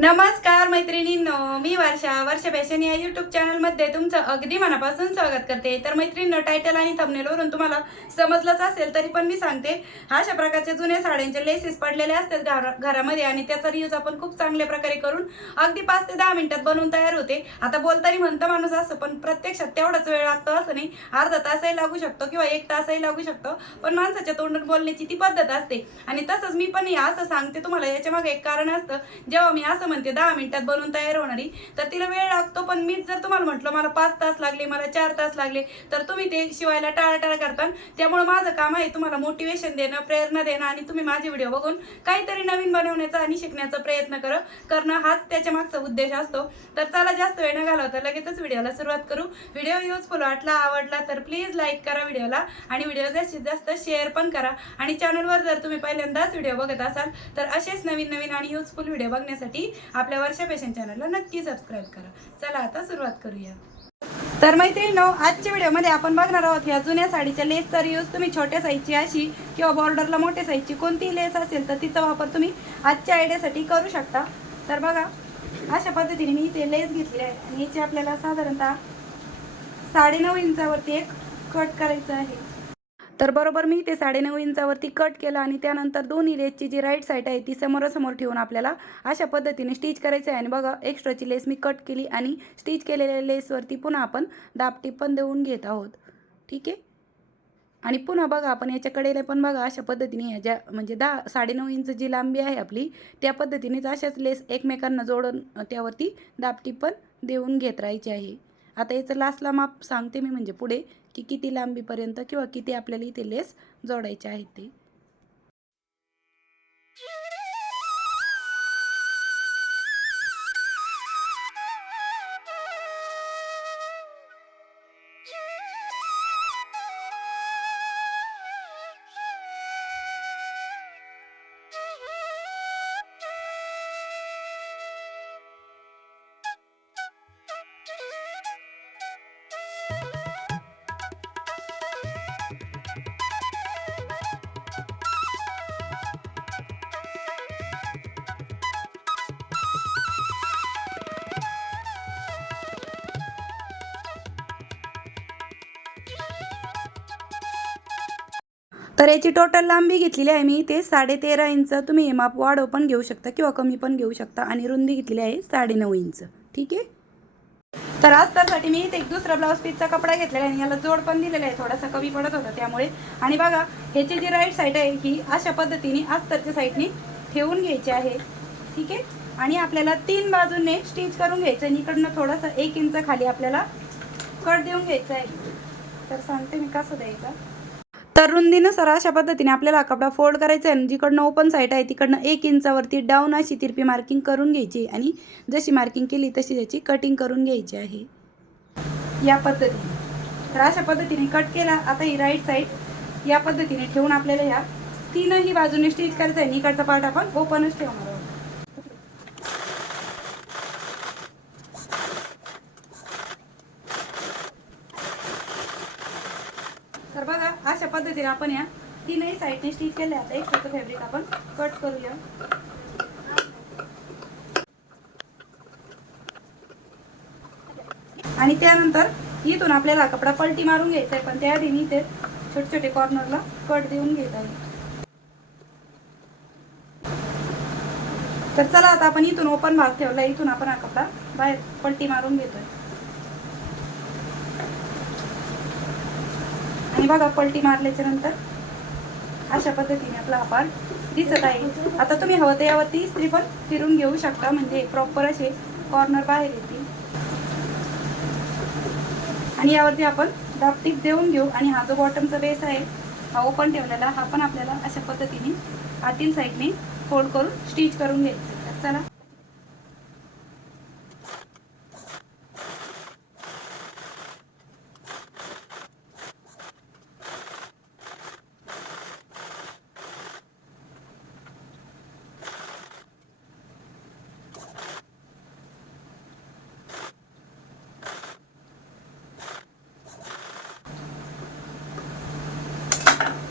नमस्कार मैत्रिणींनो मी वर्षा. वर्षा फॅशन या युट्यूब चॅनलमध्ये तुमचं अगदी मनापासून स्वागत करते. तर मैत्रिणींनो टायटल आणि थंबनेलवरून तुम्हाला समजलंच असेल तरी पण मी सांगते. अशा प्रकारचे जुने साड्यांचे लेसेस पडलेले असतात घरा- घरामध्ये आणि त्याचा रियूज आपण खूप चांगल्या प्रकारे करून अगदी पाच ते दहा मिनिटात बनवून तयार होते. आता बोलताना म्हणतं माणूस असं पण प्रत्यक्षात तेवढाच वेळ लागतो असं नाही. अर्धा तासही लागू शकतो किंवा एक तासही लागू शकतो. पण माणसाच्या तोंडात बोलण्याची ती पद्धत असते. आणि तसंच मी पण असं सांगते तुम्हाला याच्या मागे एक कारण असतं. जेव्हा मी असं म्हणते दहा मिनिटात बनवून तयार होणारी. तर तिला वेळ लागतो पण मीच जर तुम्हाला म्हटलं मला पाच तास लागले मला चार तास लागले तर तुम्ही ते शिवायला टाळाटाळ करता त्यामुळे माझं काम आहे तुम्हाला मोटिवेशन देणं प्रेरणा देणं आणि तुम्ही माझे व्हिडिओ बघून काहीतरी नवीन बनवण्याचा आणि शिकण्याचा प्रयत्न कर. करणं हाच त्याच्या मागचा उद्देश असतो. तर चला जास्त वेळ न घालवता लगेचच व्हिडिओला सुरुवात करू. व्हिडिओ युजफुल वाटला आवडला तर प्लीज लाईक करा व्हिडिओला आणि व्हिडिओ जास्तीत जास्त शेअर पण करा. आणि चॅनलवर जर तुम्ही पहिल्यांदाच व्हिडिओ बघत असाल तर असेच नवीन नवीन आणि युजफुल व्हिडिओ बघण्यासाठी आपल्या वर्षा पेशन चॅनलला नक्की सबस्क्राईब करा. चला आता सुरुवात करूया. तर मैत्रिणीनो आजच्या व्हिडिओमध्ये आपण बघणार आहोत ह्या जुन्या साडीच्या लेस तर यूज तुम्ही छोट्या साईजची अशी किंवा बॉर्डरला मोठ्या साईजची कोणतीही लेस असेल तर तिचा वापर तुम्ही आजच्या आयडियासाठी करू शकता. तर बघा अशा पद्धतीने मी इथे लेस घेतली आहे. आणि याची आपल्याला साधारणतः साडेनऊ इंचावरती एक कट करायचं आहे. तर बरोबर मी ते साडेनऊ इंचावरती कट केलं आणि त्यानंतर दोन्ही लेसची जी राईट साईड आहे ती समोरासमोर ठेवून आपल्याला अशा पद्धतीने स्टिच करायचं आहे. आणि बघा एक्स्ट्राची लेस मी कट केली आणि स्टिच केलेल्या लेसवरती पुन्हा आपण दापटीप पण देऊन घेत आहोत. ठीक आहे? आणि पुन्हा बघा आपण याच्या कडेला पण बघा अशा पद्धतीने ह्या ज्या म्हणजे दहा साडेनऊ इंच जी लांबी आहे आपली त्या पद्धतीनेच अशाच लेस एकमेकांना जोडून त्यावरती दापटी पण देऊन घेत राहायची आहे. आता याचं लास्टला माप सांगते मी म्हणजे पुढे की किती लांबीपर्यंत किंवा किती आपल्याला इथे लेस जोडायचे आहेत ते. तर याची टोटल लांबी घेतलेली आहे मी. ते साडे तेरा इंच तुम्ही हे माप वाढव पण घेऊ शकता किंवा कमी पण घेऊ शकता. आणि रुंदी घेतलेली आहे साडे नऊ इंच. ठीक आहे? तर अस्तरसाठी मी इथे एक दुसरा ब्लाऊज पीसचा कपडा घेतलेला आहे आणि याला जोड पण दिलेला आहे. थोडासा कमी पडत होता त्यामुळे. आणि बघा ह्याची जी राईट साईड आहे ही अशा पद्धतीने अस्तरच्या साईडने ठेवून घ्यायची आहे. ठीक आहे? आणि आपल्याला तीन बाजूने स्टिच करून घ्यायचं आणि इकडनं थोडासा एक इंच खाली आपल्याला कट देऊन घ्यायचा आहे. तर सांगते मी कसं द्यायचं. तर रुंदीनुसार अशा पद्धतीने आपल्याला कपडा फोल्ड करायचा आहे आणि जिकडनं ओपन साईड आहे तिकडनं एक इंचावरती डाऊन अशी तिरपी मार्किंग करून घ्यायची आणि जशी मार्किंग केली तशी त्याची कटिंग करून घ्यायची आहे. या पद्धतीने. तर अशा पद्धतीने कट केला. आता ही राईट साईड या पद्धतीने ठेवून आपल्याला ह्या तीनही बाजूने स्टिच करायचं आहे. इकडचा पार्ट आपण ओपनच ठेवणार आहोत तर बघा आपण या. तीनही साईडने स्टिच केले आता. एक फॅब्रिक आपण कट करूया. आणि त्यानंतर इथून आपल्याला कपडा पलटी मारून घ्यायचा आहे पण त्याआधी मी इथे छोटे छोटे कॉर्नरला कट देऊन घेत आहे. तर चला आता आपण इथून ओपन भाग ठेवला. इथून आपण हा कपडा बाहेर पलटी मारून घेतोय. आणि बघा पलटी मारल्याच्या नंतर अशा पद्धतीने आपला हा पार्ट दिसत आहे. आता तुम्ही हवं त्यावरती यावरती इस्त्री पण फिरून घेऊ शकता म्हणजे प्रॉपर असे कॉर्नर बाहेर येतील. आणि यावरती आपण दापटीप देऊन घेऊ. आणि हा जो बॉटमचा बेस आहे हा ओपन ठेवलेला हा पण आपल्याला अशा पद्धतीने आतील साईडने फोल्ड करून स्टिच करून घ्यायचं चला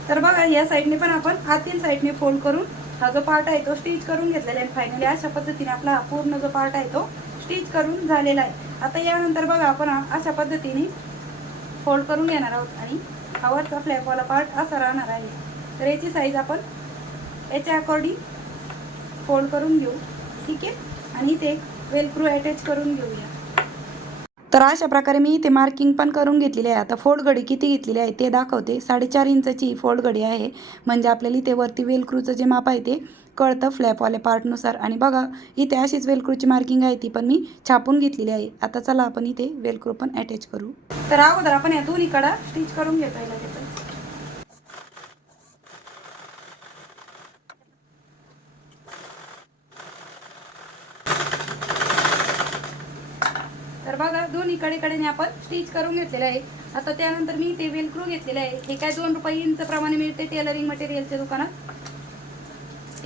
तर बघा या साईडने पण आपण आतील साईडने फोल्ड करून हा जो पार्ट आहे तो स्टिच करून घेतलेला आहे. फायनली अशा पद्धतीने आपला पूर्ण जो पार्ट आहे तो स्टिच करून झालेला आहे. आता यानंतर बघा आपण अशा पद्धतीने फोल्ड करून घेणार आहोत आणि हवाचा फ्लॅपवाला पार्ट असा राहणार आहे. तर याची साईज आपण याच्या अकॉर्डिंग फोल्ड करून घेऊ. ठीक आहे? आणि ते वेलक्रू अटॅच करून घेऊया. तर अशा प्रकारे मी इथे मार्किंग पण करून घेतलेली आहे. आता फोडगडी किती घेतलेली आहे ते दाखवते. साडेचार इंचची फोडगडी आहे. म्हणजे आपल्याला इथे वरती वेलक्रूचं जे माप आहे ते कळतं फ्लॅपवाल्या पार्टनुसार आणि बघा इथे अशीच वेलक्रूची मार्किंग आहे ती पण मी छापून घेतलेली आहे. आता चला आपण इथे वेलक्रू पण अटॅच करू. तर अगोदर आपण या दोन्ही कडा स्टिच करून घेतो बघा दोन्ही कडेकडेने आपण स्टिच करून घेतलेलं आहे. आता त्यानंतर मी ते वेलक्रू घेतलेलं आहे. हे काय दोन रुपये इंच प्रमाणे मिळते टेलरिंग मटेरियलच्या दुकानात?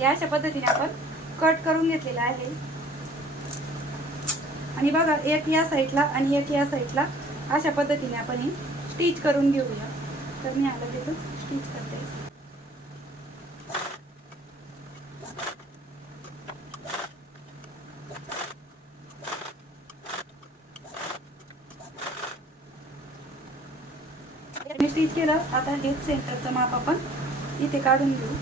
या अशा पद्धतीने आपण कट करून घेतलेलं आहे. आणि बघा एक या साईडला आणि एक या साईडला अशा पद्धतीने आपण हे स्टिच करून घेऊया. तर मी आलं तिथं स्टिच करते. मी स्टिच केलं आता हेच सेंटरचं माप आपण इथे काढून घेऊ.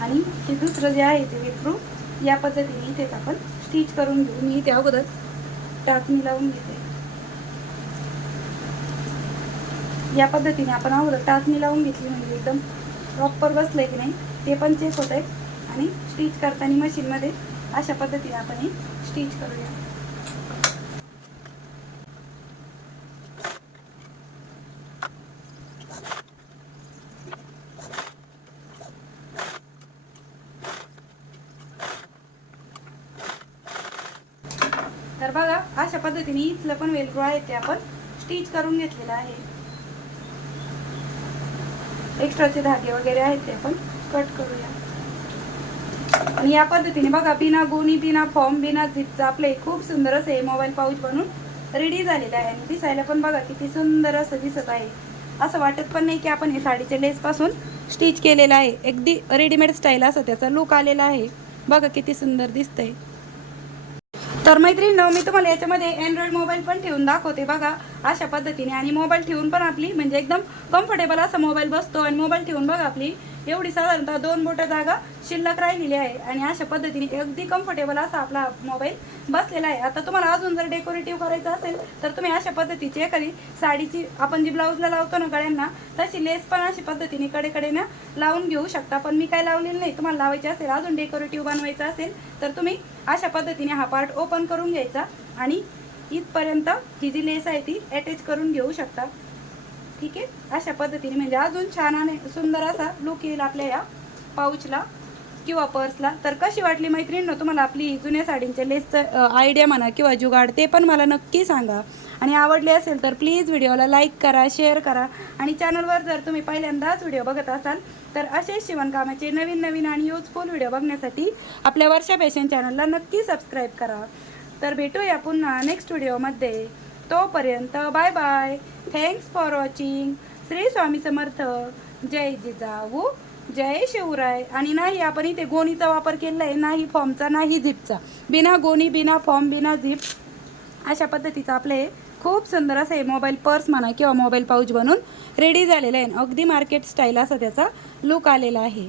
आणि हे दुसरं जे आहे ते वेप्रू या पद्धतीने इथेच आपण स्टिच करून घेऊ. मी इथे अगोदर टाचणी लावून घेते. या पद्धतीने आपण अगोदर टाचणी लावून घेतली म्हणजे एकदम प्रॉपर बसलंय की नाही ते पण चेक होत आहे आणि स्टिच करताना मशीनमध्ये अशा पद्धतीने आपण हे स्टिच करूया तर बघा अशा पद्धतीने इथलं पण वेलक्रो आहे ते आपण स्टिच करून घेतलेलं आहे. एक्स्ट्राचे धागे वगैरे आहेत ते आपण कट करूया. आणि या पद्धतीने बघा बिना गोणी बिना फॉर्म बिना झिपचा आपले खूप सुंदर असं हे मोबाईल पाऊच बनून रेडी झालेलं आहे. आणि दिसायला पण बघा किती सुंदर असं दिसत आहे. असं वाटत पण नाही की आपण हे साडीच्या लेसपासून स्टिच केलेलं आहे. अगदी रेडीमेड स्टाईल असं त्याचा लुक आलेला आहे. बघा किती सुंदर दिसतंय. तर मैत्रिणी मी तुम्हाला याच्यामध्ये अँड्रॉइड मोबाईल पण ठेवून दाखवते बघा अशा पद्धतीने. आणि मोबाईल ठेवून पण आपली म्हणजे एकदम कम्फर्टेबल असा मोबाईल बसतो. आणि मोबाईल ठेवून बघा आपली एवढी साधारणतः दोन बोटं जागा शिल्लक राहिलेली आहे आणि अशा पद्धतीने अगदी कम्फर्टेबल असा आपला मोबाईल बसलेला आहे. आता तुम्हाला अजून जर डेकोरेटिव्ह करायचं असेल तर तुम्ही अशा पद्धतीची एखादी साडीची आपण जी ब्लाऊजला लावतो ना गळ्यांना तशी लेस पण अशी पद्धतीने कडेकडेनं लावून घेऊ शकता. पण मी काय लावलेलं नाही. तुम्हाला लावायचे असेल अजून डेकोरेटिव्ह बनवायचं असेल तर तुम्ही अशा पद्धतीने हा पार्ट ओपन करून घ्यायचा आणि इथपर्यंत ही जी लेस आहे ती अटॅच करून घेऊ शकता. ठीक आहे? अशा पद्धतीने म्हणजे अजून छान आणि सुंदर असा लुक येईल आपल्या या पाऊचला किंवा पर्सला तर कशी वाटली मैत्रिणींनो तुम्हाला आपली जुन्या साडींच्या लेसचं आयडिया म्हणा किंवा जुगाड ते पण मला नक्की सांगा. आणि आवडले असेल तर प्लीज व्हिडिओला लाईक करा शेअर करा. आणि चॅनलवर जर तुम्ही पहिल्यांदाच व्हिडिओ बघत असाल तर असेच शिवणकामाचे नवीन नवीन आणि युजफुल व्हिडिओ बघण्यासाठी आपल्या वर्षा फॅशन चॅनलला नक्की सबस्क्राईब करा. तर भेटूया पुन्हा नेक्स्ट व्हिडिओमध्ये तोपर्यंत bye bye thanks for watching Shri Swami Samarth. जय जिजाऊ. जय शिवराय. आणि नाही आपण इथे गोणीचा वापर केलेला आहे नाही फॉर्मचा नाही झिपचा बिना गोणी बिना फॉर्म बिना झिप अशा पद्धतीचं आपलं हे खूप सुंदर असं हे मोबाईल पर्स म्हणा किंवा मोबाईल पाऊच बनून रेडी झालेलं आहे. अगदी मार्केट स्टाईल असा त्याचा लुक आलेला आहे.